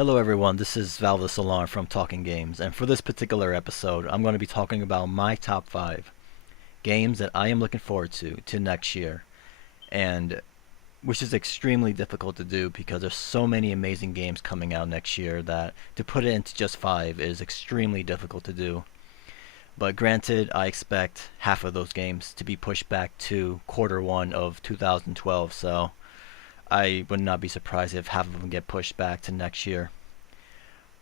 Hello everyone, this is Val the Salon from Talking Games, and for this particular episode, I'm going to be talking about my top 5 games that I am looking forward to next year, and which is extremely difficult to do because there's so many amazing games coming out next year that to put it into just 5 is extremely difficult to do. But granted, I expect half of those games to be pushed back to Q1 of 2012, so I would not be surprised if half of them get pushed back to next year.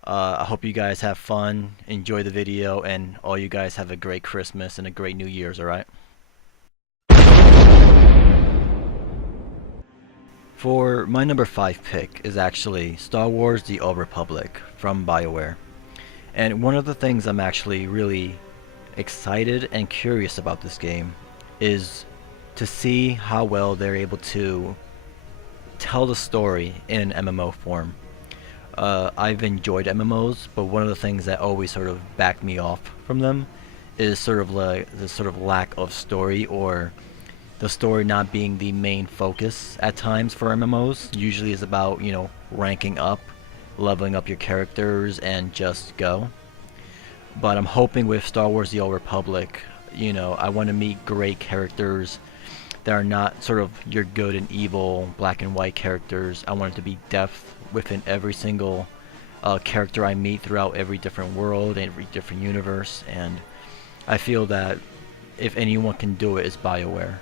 I hope you guys have fun, enjoy the video, and all you guys have a great Christmas and a great New Year's, alright? For my number 5 pick is actually Star Wars The Old Republic from BioWare. And one of the things I'm actually really excited and curious about this game is to see how well they're able to tell the story in an MMO form. I've enjoyed MMOs, but one of the things that always sort of backed me off from them is sort of like the sort of lack of story, or the story not being the main focus at times for MMOs. Usually is about, ranking up, leveling up your characters, and just go. But I'm hoping with Star Wars The Old Republic, I want to meet great characters that are not sort of your good and evil black and white characters. I want it to be depth within every single character I meet throughout every different world, every different universe, and I feel that if anyone can do it, it's BioWare.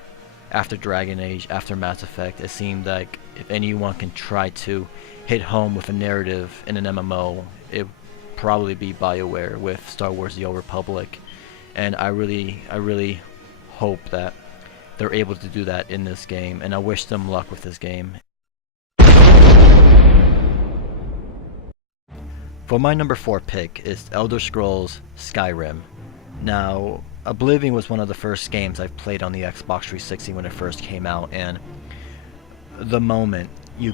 After Dragon Age, after Mass Effect, it seemed like if anyone can try to hit home with a narrative in an MMO, it would probably be BioWare with Star Wars The Old Republic, and I really hope that they're able to do that in this game, and I wish them luck with this game. For my number 4 pick is Elder Scrolls Skyrim. Now, Oblivion was one of the first games I've played on the Xbox 360 when it first came out, and the moment you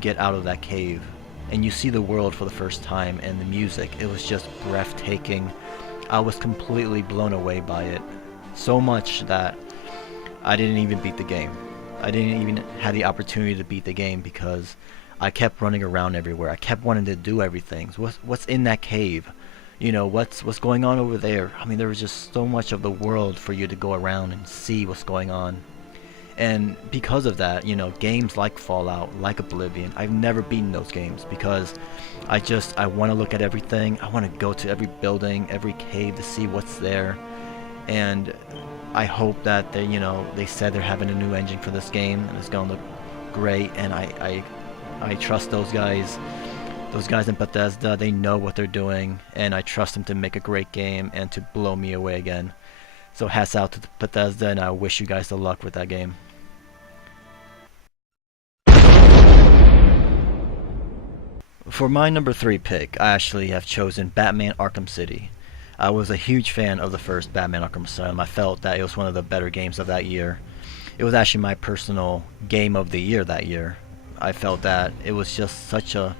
get out of that cave and you see the world for the first time and the music, it was just breathtaking. I was completely blown away by it. So much that I didn't even beat the game. I didn't even have the opportunity to beat the game because I kept running around everywhere. I kept wanting to do everything. What's in that cave? What's going on over there? I mean, there was just so much of the world for you to go around and see what's going on. And because of that, games like Fallout, like Oblivion, I've never beaten those games because I want to look at everything. I want to go to every building, every cave to see what's there. And I hope that they said they're having a new engine for this game and it's gonna look great, and I trust those guys in Bethesda. They know what they're doing, and I trust them to make a great game and to blow me away again. So hats out to Bethesda, and I wish you guys the luck with that game. For my number 3 pick, I actually have chosen Batman Arkham City. I was a huge fan of the first Batman Arkham Asylum. I felt that it was one of the better games of that year. It was actually my personal game of the year that year. I felt that it was just such a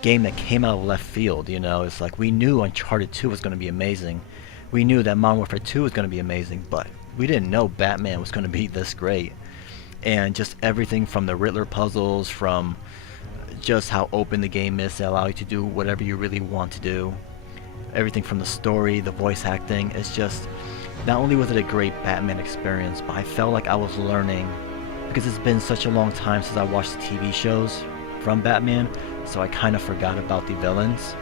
game that came out of left field, It's like we knew Uncharted 2 was going to be amazing. We knew that Modern Warfare 2 was going to be amazing, but we didn't know Batman was going to be this great. And just everything from the Riddler puzzles, from just how open the game is to allow you to do whatever you really want to do. Everything from the story, the voice acting, it's just, not only was it a great Batman experience, but I felt like I was learning, because it's been such a long time since I watched the TV shows from Batman, so I kind of forgot about the villains.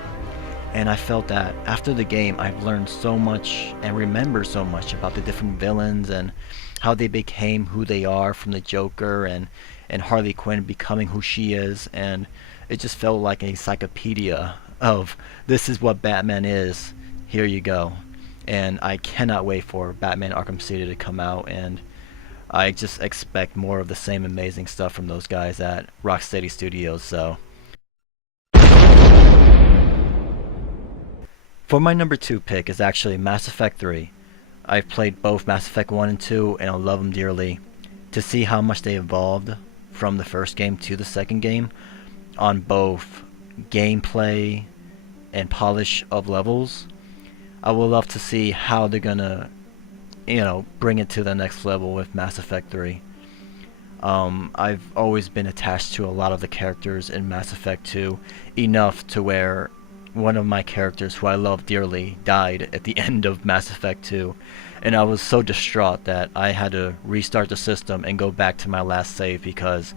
And I felt that after the game, I've learned so much and remember so much about the different villains and how they became who they are, from the Joker and Harley Quinn becoming who she is, and it just felt like an encyclopedia of this is what Batman is, here you go. And I cannot wait for Batman Arkham City to come out, and I just expect more of the same amazing stuff from those guys at Rocksteady Studios. So for my number 2 pick is actually Mass Effect 3. I've played both Mass Effect 1 and 2, and I love them dearly. To see how much they evolved from the first game to the second game on both gameplay and polish of levels, I would love to see how they're gonna bring it to the next level with Mass Effect 3. I've always been attached to a lot of the characters in Mass Effect 2, enough to where one of my characters who I love dearly died at the end of Mass Effect 2, and I was so distraught that I had to restart the system and go back to my last save because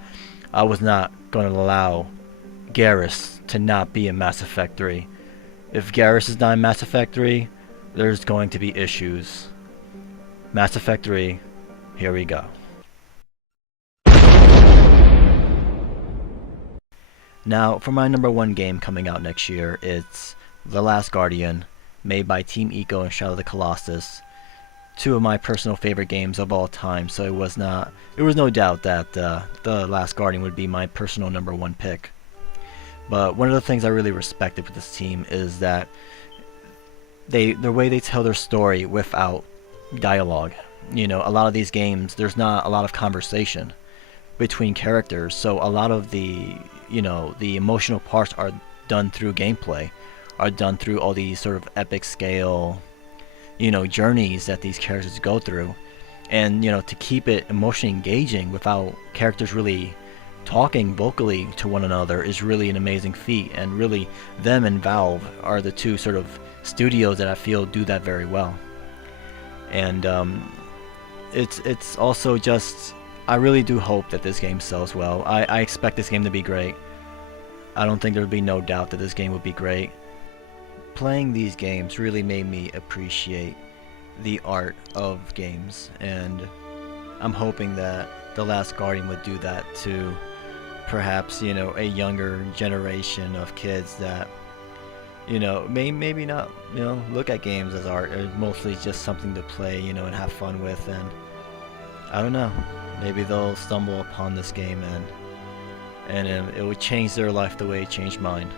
I was not going to allow Garrus to not be in Mass Effect 3. If Garrus is not in Mass Effect 3, there's going to be issues. Mass Effect 3, here we go. Now, for my number one game coming out next year, it's The Last Guardian, made by Team Ico and Shadow of the Colossus. Two of my personal favorite games of all time, so it was no doubt that The Last Guardian would be my personal number one pick. But one of the things I really respected with this team is that the way they tell their story without dialogue. You know, a lot of these games, there's not a lot of conversation between characters, so a lot of the emotional parts are done through gameplay, are done through all these sort of epic scale, journeys that these characters go through. And, to keep it emotionally engaging without characters really talking vocally to one another is really an amazing feat, and really them and Valve are the two sort of studios that I feel do that very well. And it's also just, I really do hope that this game sells well. I expect this game to be great. I don't think there would be no doubt that this game would be great. Playing these games really made me appreciate the art of games, and I'm hoping that The Last Guardian would do that to perhaps, a younger generation of kids that, maybe not, look at games as art, or mostly just something to play, and have fun with. And I don't know, maybe they'll stumble upon this game and it would change their life the way it changed mine.